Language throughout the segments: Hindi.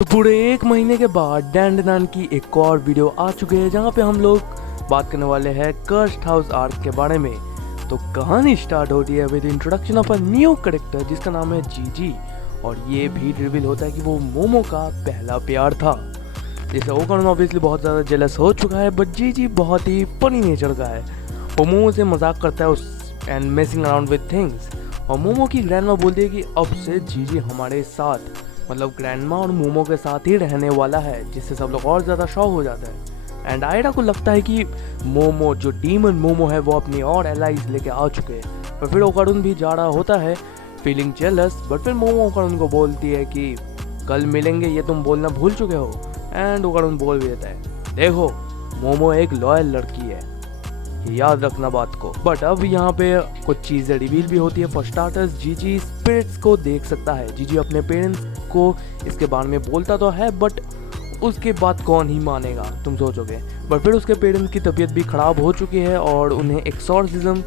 तो पूरे एक महीने के बाद डैंडनान की एक और वीडियो आ चुकी है जहाँ पे हम लोग बात करने वाले हैं कर्स्ड हाउस आर्क के बारे में। तो कहानी स्टार्ट होती है with introduction of a new character जिसका नाम है जीजी, और ये भी रिवील होता है कि वो मोमो का पहला प्यार था। जैसे ओकान ऑब्वियसली बहुत ज़्यादा जेलस हो चुका है, बट जीजी बहुत ही फनी नेचर का है। वो मोमो से मजाक करता है उस and messing around with things, और मोमो की ग्रैंडमा बोलती है कि अब से जीजी हमारे साथ, मतलब ग्रैंडमा और मोमो के साथ ही रहने वाला है, जिससे सब लोग और ज़्यादा शॉक हो जाता है। एंड आयरा को लगता है कि मोमो जो डीमन मोमो है वो अपनी और एलाइज लेके आ चुके हैं। पर फिर ओकारुन भी जा रहा होता है फीलिंग जेलस, बट फिर मोमो ओकारुन को बोलती है कि कल मिलेंगे ये तुम बोलना भूल चुके हो। एंड ओकारुन बोल भी देता है, देखो मोमो एक लॉयल लड़की है, याद रखना बात को। बट अब यहाँ पे कुछ चीज़ें रिवील भी होती है। फॉर स्टार्टर्स जीजी स्पिरिट्स को देख सकता है। जीजी अपने पेरेंट्स को इसके बारे में बोलता तो है, बट उसके बाद कौन ही मानेगा, तुम सोचोगे। बट फिर उसके पेरेंट्स की तबीयत भी ख़राब हो चुकी है और उन्हें एक्सॉर्सिज्म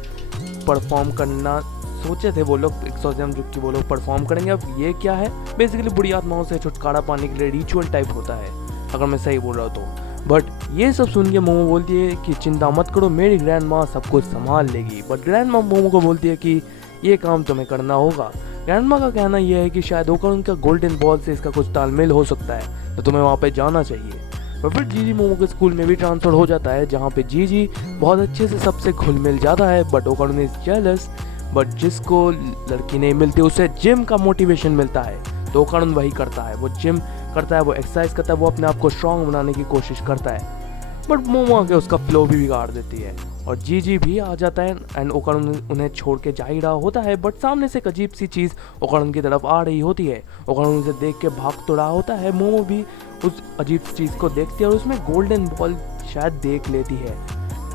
परफॉर्म करना सोचे थे वो लोग, एक्सॉर्सिज्म जो कि वो लोग परफॉर्म करेंगे। अब ये क्या है, बेसिकली बुरी आत्माओं से छुटकारा पाने के लिए रिचुअल टाइप होता है, अगर मैं सही बोल रहा हूँ तो। बट ये सब सुन के मोमो बोलती है कि चिंता मत करो, मेरी ग्रैंड माँ सब कुछ संभाल लेगी। बट ग्रैंड माँ मोमो को बोलती है कि ये काम तुम्हें करना होगा। ग्रैंड माँ का कहना यह है कि शायद होकर उनका गोल्डन बॉल से इसका कुछ तालमेल हो सकता है, तो तुम्हें वहाँ पे जाना चाहिए। और फिर जीजी मोमो के स्कूल में भी ट्रांसफ़र हो जाता है, जहाँ पे जीजी बहुत अच्छे से सबसे घुल मिल जाता है। बट ओकारुन इज जेलस, बट जिसको लड़की नहीं मिलती उसे जिम का मोटिवेशन मिलता है, तो ओकारुन वही करता है। वो जिम करता है, वो एक्सरसाइज करता है, वो अपने आप को स्ट्रॉन्ग बनाने की कोशिश करता है। बट मोमो आके उसका फ्लो भी बिगाड़ देती है, और जीजी भी आ जाता है। एंड ओकारुन उन्हें छोड़ के जा ही रहा होता है, बट सामने से एक अजीब सी चीज़ ओकारुन की तरफ आ रही होती है। ओकारुन उसे देख के भाग तो रहा होता है, मोमो भी उस अजीब चीज़ को देखती है और उसमें गोल्डन बॉल शायद देख लेती है।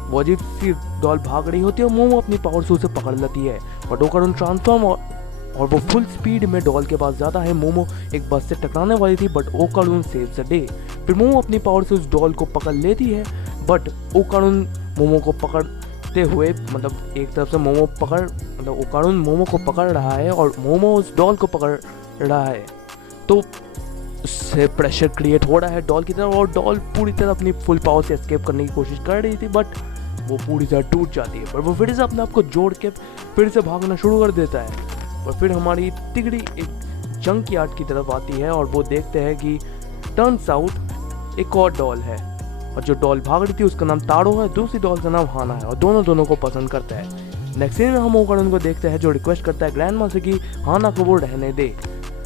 वो अजीब सी डॉल भाग रही होती है और मोमो अपनी पावर से उसे पकड़ लेती है। बट ओकारुन ट्रांसफॉर्म और वो फुल स्पीड में डॉल के पास जाता है। मोमो एक बस से टकराने वाली थी, बट ओकारुन सेव्स द डे। फिर मोमो अपनी पावर से उस डॉल को पकड़ लेती है, बट ओकारुन मोमो को पकड़ते हुए, मतलब एक तरफ से ओकारुन मोमो को पकड़ रहा है और मोमो उस डॉल को पकड़ रहा है, तो उससे प्रेशर क्रिएट हो रहा है डॉल की तरफ, और डॉल पूरी तरह अपनी फुल पावर से एस्केप करने की कोशिश कर रही थी, बट वो पूरी तरह टूट जाती है। पर वो फिर से अपने आप को जोड़ के फिर से भागना शुरू कर देता है। और फिर हमारी तिगड़ी एक जंक यार्ड की तरफ आती है और वो देखते हैं कि टर्न्स आउट एक और डॉल है, और जो डॉल भाग रही थी उसका नाम तारो है, दूसरी डॉल का नाम हाना है, और दोनों को पसंद करता है। नेक्स्ट सीन में हम ओकारुन को देखते हैं जो रिक्वेस्ट करता है ग्रैंड माँ से कि हाना को वो रहने दे।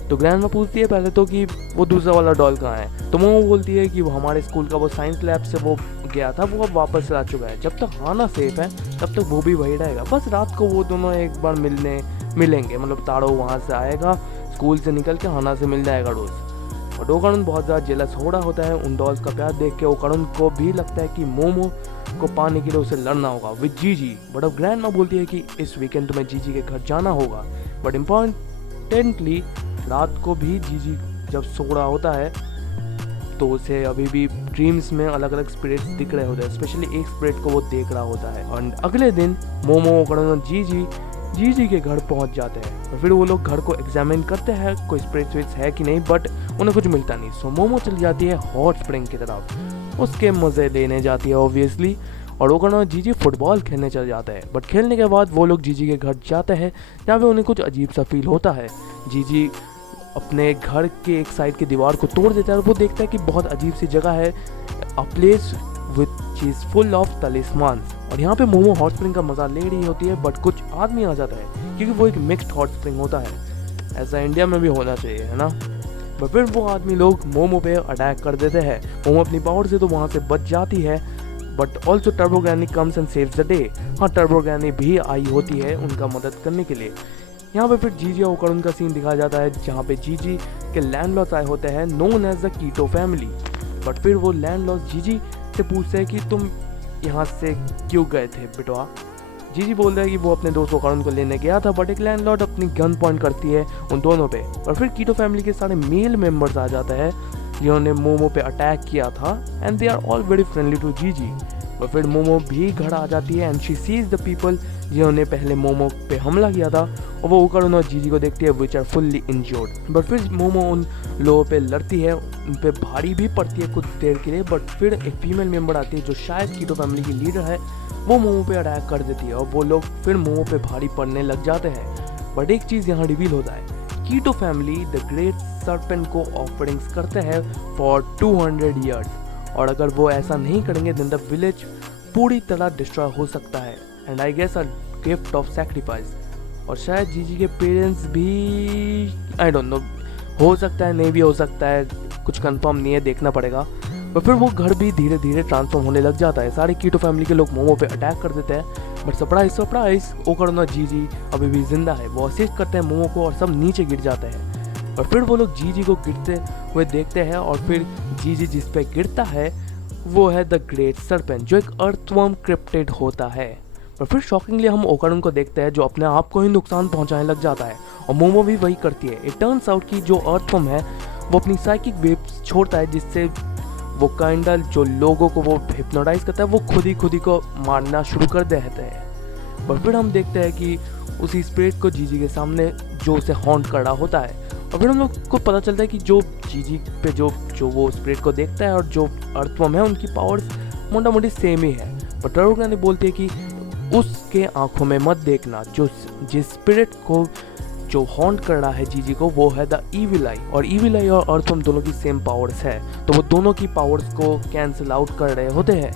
तो ग्रैंड माँ पूछती है पहले तो कि वो दूसरा वाला डॉल कहाँ है, तो मोमो बोलती है कि वो हमारे स्कूल का वो साइंस लैब से वो गया था, वो अब वापस आ चुका है। जब तक हाना सेफ है तब तक वो भी वही रहेगा, बस रात को वो दोनों एक बार मिलेंगे, मतलब तारो वहाँ से आएगा, स्कूल से निकल के हाना से मिल जाएगा रोज़। और ओकारुन बहुत ज़्यादा जेलस हो रहा होता है उन डॉल्स का प्यार देख के। ओकारुन को भी लगता है कि मोमो को पाने के लिए उसे लड़ना होगा विद जीजी। बट अब ग्रैंड माँ बोलती है कि इस वीकेंड तुम्हें जीजी के घर जाना होगा। बट इम्पॉर्टेंटली रात को भी जीजी जब सो रहा होता है तो उसे अभी भी ड्रीम्स में अलग अलग स्पिरिट्स दिख रहे होते हैं, स्पेशली एक स्पिरिट को वो देख रहा होता है। और अगले दिन मोमो ओकारुन और जीजी के घर पहुंच जाते हैं, और फिर वो लोग घर को एग्जामिन करते हैं कोई स्पिरिट्स है कि नहीं, बट उन्हें कुछ मिलता नहीं। सो मोमो चली जाती है हॉट स्प्रिंग की तरफ, उसके मज़े लेने जाती है ऑब्वियसली। और ओकारुन और जीजी फुटबॉल खेलने चल जाते हैं, बट खेलने के बाद वो लोग जीजी के घर जाते हैं जहाँ पे उन्हें कुछ अजीब सा फील होता है। जीजी अपने घर के एक साइड की दीवार को तोड़ देता है और वो देखता है कि बहुत अजीब सी जगह है, a place which is full of talismans. और यहाँ पे मोमो हॉट स्प्रिंग का मज़ा ले रही होती है, बट कुछ आदमी आ जाता है क्योंकि वो एक मिक्स्ड हॉट स्प्रिंग होता है, ऐसा इंडिया में भी होना चाहिए, है ना। बट फिर वो आदमी लोग मोमो पे अटैक कर देते हैं। मोमो अपनी पावर से तो वहाँ से बच जाती है, but also turbo granny comes and saves the day. हाँ, टर्बो ग्रैनी भी आई होती है उनका मदद करने के लिए। यहाँ पे फिर जीजी और ओकारुन का सीन दिखाया जाता है जहाँ पे जीजी के लैंडलॉर्ड्स आए होते हैं known as the Kito family. But फिर वो लैंडलॉर्ड्स जीजी से पूछते हैं कि तुम यहाँ से क्यों गए थे बेटवा। जीजी बोल रहा है कि वो अपने दोस्त ओकारुन को लेने गया था, बट एक लैंडलॉर्ड अपनी गन पॉइंट करती है उन दोनों पे। और फिर कीटो फैमिली के सारे मेल मेंबर्स आ जाते हैं जिन्होंने मोमो पे अटैक किया था, and they are all very friendly to Jiji. और फिर मोमो भी घर आ जाती है and she sees the people जिन्होंने पहले मोमो पे हमला किया था, और वो ओकारुन और जीजी को देखती है which are fully injured. But फिर मोमो उन लोगों पे लड़ती है, उन पे भारी भी पड़ती है कुछ देर के लिए, बट फिर एक फीमेल मेंबर आती है जो शायद कीटो फैमिली की लीडर है, वो मोमो पे अटैक कर देती है और वो लोग फिर मोमो पे भारी पड़ने लग जाते हैं। बट एक चीज़ यहाँ रिवील होता है, Kito family the great serpent को ऑफरिंग्स करते हैं फॉर 200 ईयर्स, और अगर वो ऐसा नहीं करेंगे देन द विलेज पूरी तरह डिस्ट्रॉय हो सकता है and I guess a gift of sacrifice. और शायद जीजी के पेरेंट्स भी, आई डोंट नो, हो सकता है नहीं भी हो सकता है, कुछ कंफर्म नहीं है, देखना पड़ेगा। पर फिर वो घर भी धीरे धीरे ट्रांसफॉर्म होने लग जाता है। सारे कीटो फैमिली के लोग मोमो पे अटैक कर देते हैं, बट सरप्राइज सरप्राइज ओकारुन और जीजी अभी भी जिंदा है। वो असिस्ट करते हैं मोमो को और सब नीचे गिर जाते हैं। और फिर वो लोग जीजी को गिरते हुए देखते हैं और फिर जीजी जिस पे गिरता है वो है द ग्रेट सर्पेंट, जो एक अर्थवर्म क्रिप्टेड होता है। और फिर शॉकिंगली हम ओकारुन को देखते हैं जो अपने आप को ही नुकसान पहुंचाने लग जाता है, और मोमो भी वही करती है। इट टर्न्स आउट कि जो अर्थवर्म है वो अपनी साइकिक वेव्स छोड़ता है, जिससे वो काइंडा जो लोगों को वो हिप्नोटाइज करता है वो खुद ही को मारना शुरू कर देते हैं। पर फिर हम देखते हैं कि उसी स्पिरिट को जीजी के सामने जो उसे हॉन्ट कर रहा होता है, और फिर हम लोग को पता चलता है कि जो जीजी पे जो वो स्पिरिट को देखता है और जो अर्थवर्म है उनकी पावर्स मोटा मोटी सेम ही है। बट टरुगा ने बोलती है कि उसके आंखों में मत देखना, जो जिस स्पिरिट को जो हॉन्ट कर रहा है जीजी को वो है द इविल आई, और इविल आई और अर्थवर्म दोनों की सेम पावर्स है, तो वो दोनों की पावर्स को कैंसिल आउट कर रहे होते हैं।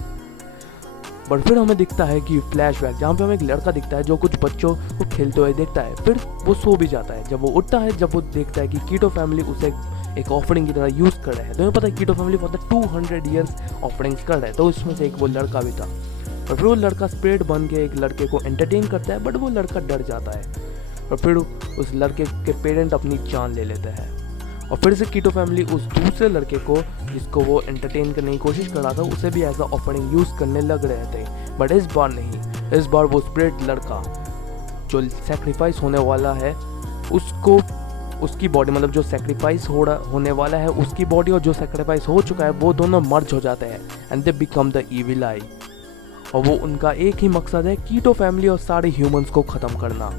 बट फिर हमें दिखता है कि फ्लैशबैक जहाँ पे हमें एक लड़का दिखता है जो कुछ बच्चों को खेलते हुए देखता है, फिर वो सो भी जाता है। जब वो उठता है, जब वो देखता है कि कीटो फैमिली उसे एक ऑफरिंग की तरह यूज़ कर रहे हैं, तो हमें पता है Kito family for the 200 years offerings कर रहे हैं, तो उसमें से एक वो लड़का भी था। और फिर वो लड़का स्पिरिट बन के एक लड़के को एंटरटेन करता है, बट वो लड़का डर जाता है और फिर उस लड़के के पेरेंट अपनी जान ले लेते हैं। और फिर से कीटो फैमिली उस दूसरे लड़के को जिसको वो एंटरटेन करने की कोशिश कर रहा था उसे भी एज अ ऑफरिंग यूज़ करने लग रहे थे, बट इस बार नहीं। इस बार वो स्पिरिट लड़का जो सैक्रिफाइस होने वाला है उसको, उसकी बॉडी मतलब जो सैक्रिफाइस होने वाला है उसकी बॉडी और जो सैक्रिफाइस हो चुका है वो दोनों मर्ज हो जाते हैं and they become the evil eye. और वो उनका एक ही मकसद है, कीटो फैमिली और सारे ह्यूमंस को ख़त्म करना।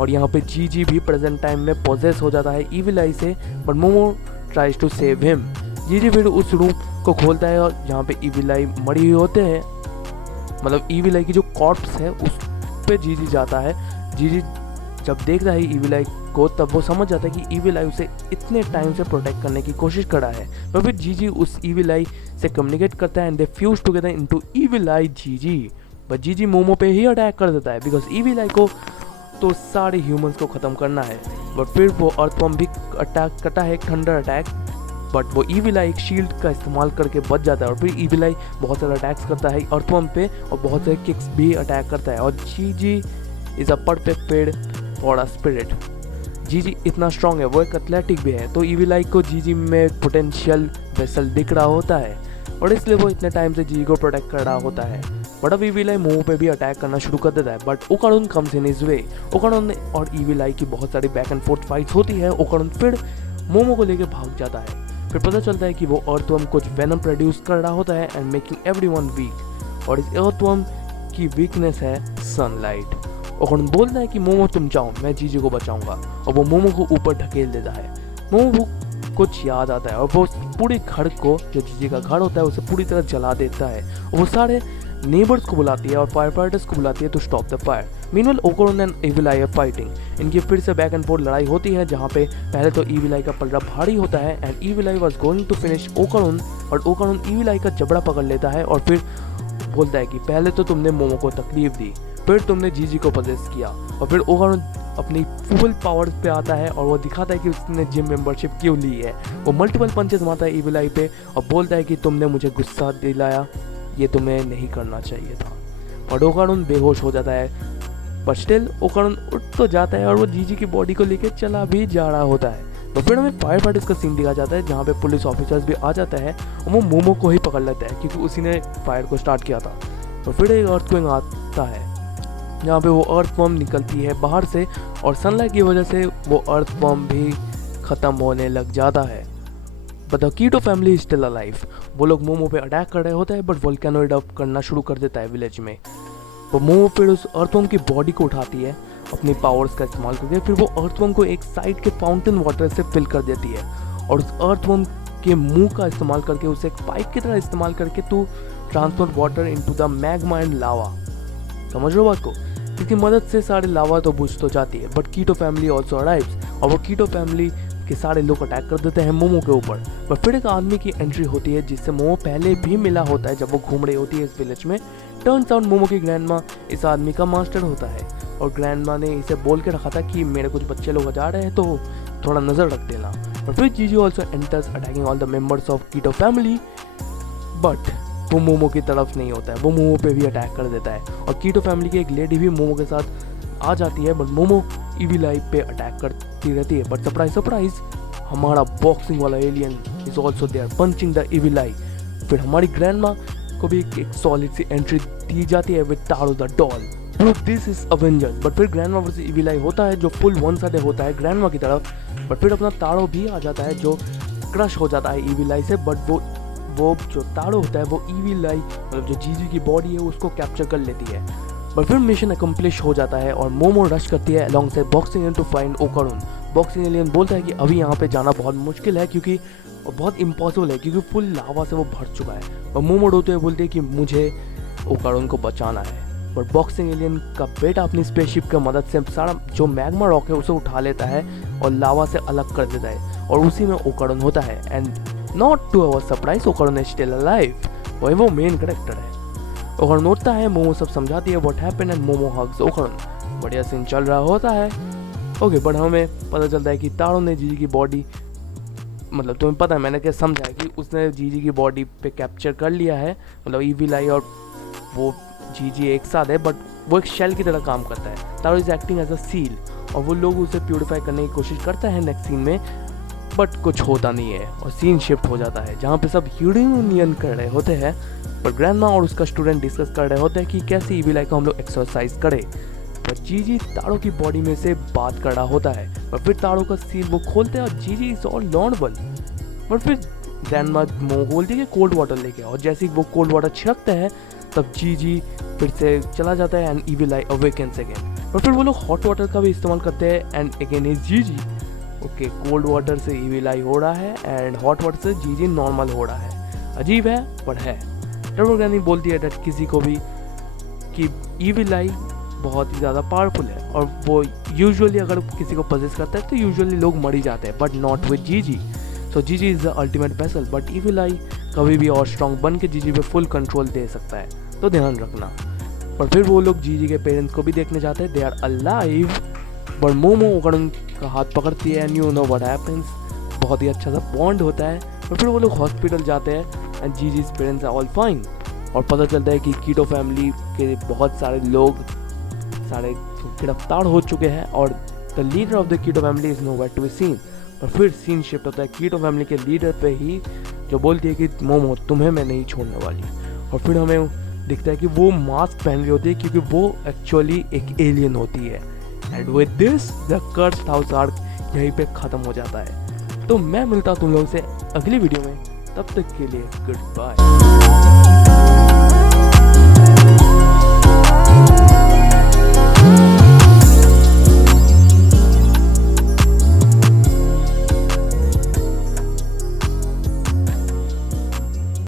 और यहाँ पे जीजी भी प्रेजेंट टाइम में पोजेस हो जाता है इविल आई से, but Momo tries to save him. Jiji फिर उस रूम को खोलता है और यहाँ पे इविल आई मरी हुई होते हैं, मतलब इविल आई की जो कॉर्प्स है उस पे जीजी जाता है। जीजी जब देखता है इविल आई को तब वो समझ जाता है कि इविल आई उसे इतने टाइम से प्रोटेक्ट करने की कोशिश कर रहा है, तो फिर जीजी उस इविल आई से कम्युनिकेट करता है and they fuse together into evil eye Jiji. But जीजी मोमो पे ही अटैक कर देता है बिकॉज इविल आई को तो सारे ह्यूमंस को ख़त्म करना है। बट फिर वो अर्थवर्म भी अटैक करता है, एक थंडर अटैक, बट वो इविल आई एक शील्ड का इस्तेमाल करके बच जाता है। और फिर इविल आई बहुत सारे अटैक्स करता है अर्थवर्म पे और बहुत सारे किक्स भी अटैक करता है। और जीजी is a perfect paid for a spirit. जीजी इतना स्ट्रांग है, वो एक एथलेटिक भी है, तो इविल आई को जीजी में पोटेंशियल वेसल दिख रहा होता है और इसलिए वो इतने टाइम से जीजी को प्रोटेक्ट कर रहा होता है। बट अब इविल आई मोमो पे भी अटैक करना शुरू कर देता है, but Okarun comes in his way. Okarun और इविल आई की बहुत सारी बैक एंड फोर्थ फाइट्स होती है। ओकारुन फिर मोमो को लेकर भाग जाता है। फिर पता चलता है कि वो अर्थवर्म कुछ वेनम प्रोड्यूस कर रहा होता है एंड मेकिंग एवरीवन वीक, और इस अर्थवर्म की वीकनेस है सनलाइट। ओकारुन बोलता है कि मोमो तुम जाओ, मैं जीजी को बचाऊंगा, और वो मोमो को ऊपर ढकेल देता है। मोमो को कुछ याद आता है और वो पूरे घर को, जो जीजी का घर होता है, उसे पूरी तरह जला देता है। वो सारे नेबर्स को बुलाती है और फायर फाइटर्स को बुलाती है to stop the fire. Meanwhile Okarun and evil eye are fighting. इनकी फिर से बैक एंड फोर्थ लड़ाई होती है, जहाँ पे पहले तो इविल आई का पलड़ा भारी होता है and evil eye was going to finish Okarun, और ओकारुन इविल आई का जबड़ा पकड़ लेता है और फिर बोलता है कि पहले तो तुमने मोमो को तकलीफ दी, फिर तुमने जीजी को पजेस किया। और फिर ओकारुन अपनी फुल पावर्स पे आता है और वो दिखाता है कि उसने जिम मेंबरशिप क्यों ली है। वो मल्टीपल पंचेस मारता है इविल आई पे और बोलता है कि तुमने मुझे गुस्सा दिलाया, ये तुम्हें नहीं करना चाहिए था। और ओकारुन बेहोश हो जाता है, बट स्टिल ओकारुन उठ तो जाता है और वो जीजी की बॉडी को लेके चला भी जा रहा होता है। तो फिर हमें फायर फाइटर्स का सीन दिखा जाता है, जहाँ पे पुलिस ऑफिसर्स भी आ जाता है और वो मोमो को ही पकड़ लेता है क्योंकि उसी ने फायर को स्टार्ट किया था। तो फिर एक अर्थक्वेक आता है, जहाँ पे वो अर्थवर्म निकलती है बाहर से और सनलाइट की वजह से वो अर्थवर्म भी ख़त्म होने लग जाता है। But the Kito family is still alive. वो लोग मोमो पे अटैक कर रहे होते हैं बट वोल्केनो इरप्ट करना शुरू कर देता है विलेज में। वो मोमो फिर उस अर्थवर्म की बॉडी को उठाती है अपनी पावर्स का इस्तेमाल करके, फिर वो अर्थवर्म को एक साइड के फाउंटेन वाटर से फिल कर देती है और उस अर्थवर्म के मुंह का इस्तेमाल करके उसे एक पाइप की तरह इस्तेमाल करके तू transfer water into the magma and lava. समझ रहे हो बात को? इसकी मदद से सारे लावा तो बुझ तो जाती है but Kito family also arrives और वो कीटो फैमिली के सारे लोग अटैक कर देते हैं मोमो के ऊपर। पर फिर एक आदमी की एंट्री होती है जिससे मोमो पहले भी मिला होता है जब वो घूम रही होती है इस विलेज में। टर्न्स आउट मोमो की ग्रैंडमा इस आदमी का मास्टर होता है और ग्रैंडमा ने इसे बोल के रखा था कि मेरे कुछ बच्चे लोग जा रहे हैं तो थोड़ा नज़र रख देना। और फिर Jiji also enters attacking all the members of Kito family, but वो मोमो की तरफ नहीं होता है, वो मोमो पे भी अटैक कर देता है और कीटो फैमिली की एक लेडी भी मोमो के साथ आ जाती है बट मोमो ईविल आई पे अटैक करती रहती है। बट सरप्राइज सरप्राइज, हमारा बॉक्सिंग वाला alien is also there punching the evil eye. फिर हमारी ग्रैंडमा को भी एक सॉलिड सी एंट्री दी जाती है with taro the doll. This is Avengers. But फिर ग्रैंडमा वर्सेस ईविल आई होता है जो फुल वन साइडेड होता है ग्रैंडमा की तरफ, बट फिर अपना तारो भी आ जाता है जो क्रश हो जाता है ईविल आई से। बट वो जो तारो होता है वो ईविल आई मतलब जो जीजी की बॉडी है उसको कैप्चर कर लेती है। बट फिर मिशन अकम्प्लिश हो जाता है और मोमो रश करती है अलॉन्ग से boxing alien to find Okarun. Boxing alien बोलता है कि अभी यहाँ पे जाना बहुत मुश्किल है क्योंकि बहुत इम्पॉसिबल है क्योंकि फुल लावा से वो भर चुका है। और मोमो रोते हुए बोलते हैं कि मुझे ओकारुन को बचाना है। बट बॉक्सिंग एलियन का बेटा अपनी स्पेसशिप की मदद से सारा जो मैग्मा रॉक है उसे उठा लेता है और लावा से अलग कर देता है और उसी में ओकारुन होता है। And not to our surprise Okarun is still alive, वही वो मेन कैरेक्टर है। ओकारुन उठता है, मोमो सब समझाती है what happened and Momo hugs Okarun. बढ़िया सीन चल रहा होता है। ओके, बट हमें पता चलता है कि तारो ने जीजी की बॉडी मतलब तुम्हें पता है मैंने क्या समझा है कि उसने जीजी की बॉडी पे कैप्चर कर लिया है, मतलब ईविल आई और वो जीजी एक साथ है बट वो एक शेल की तरह काम करता है। Taro is acting as a seal और वो लोग उसे प्यूरिफाई करने की कोशिश करता है नेक्स्ट सीन में, बट कुछ होता नहीं है और सीन शिफ्ट हो जाता है जहाँ पे सब यूनियन कर रहे होते हैं। पर ग्रैंडमा और उसका स्टूडेंट डिस्कस कर रहे होते हैं कि कैसे ईविल आई को हम लोग एक्सरसाइज करें। पर जीजी तारो की बॉडी में से बात कर रहा होता है और फिर तारो का सील वो खोलते हैं और जीजी इज ऑल नॉर्मल। पर फिर ग्रैंडमा बोलती है कि कोल्ड वाटर लेके आओ और जैसे ही वो कोल्ड वाटर छिड़कते हैं तब जीजी फिर से चला जाता है and evil I awakens again. पर फिर वो लोग हॉट वाटर का भी इस्तेमाल करते हैं एंड अगेन इज जीजी। ओके, कोल्ड वाटर से ईविल आई हो रहा है एंड हॉट वाटर से जीजी नॉर्मल हो रहा है। अजीब है पर है। टर्बोग्रानी बोलती है डैट किसी को भी कि ईविल आई बहुत ही ज़्यादा पावरफुल है और वो यूजुअली अगर किसी को पजेस करता है तो यूजुअली लोग मर ही जाते हैं बट नॉट विद जीजी। सो जीजी is the ultimate vessel but evil आई कभी भी और स्ट्रॉन्ग बन के जीजी पे फुल कंट्रोल दे सकता है, तो ध्यान रखना। पर फिर वो लोग जीजी के पेरेंट्स को भी देखने जाते हैं, they are alive. But Momo Okarun का हाथ पकड़ती है and you know what happens, बहुत ही अच्छा सा बॉन्ड होता है। और फिर वो लोग हॉस्पिटल जाते हैं and Jiji's parents are all fine और पता चलता है कि कीटो फैमिली के बहुत सारे लोग सारे गिरफ्तार हो चुके हैं और the leader of the Kito family is nowhere to be seen. और फिर सीन शिफ्ट होता है कीटो फैमिली के लीडर पे ही जो बोलती है कि मोमो तुम्हें मैं नहीं छोड़ने वाली। और फिर हमें दिखता है कि वो मास्क पहन रही होती है क्योंकि वो एक्चुअली एक एलियन होती है। And with this the cursed house arc यहीं पे ख़त्म हो जाता है। तो मैं मिलता हूँ तुम लोगों से अगली वीडियो में, तब तक के लिए गुड बाय।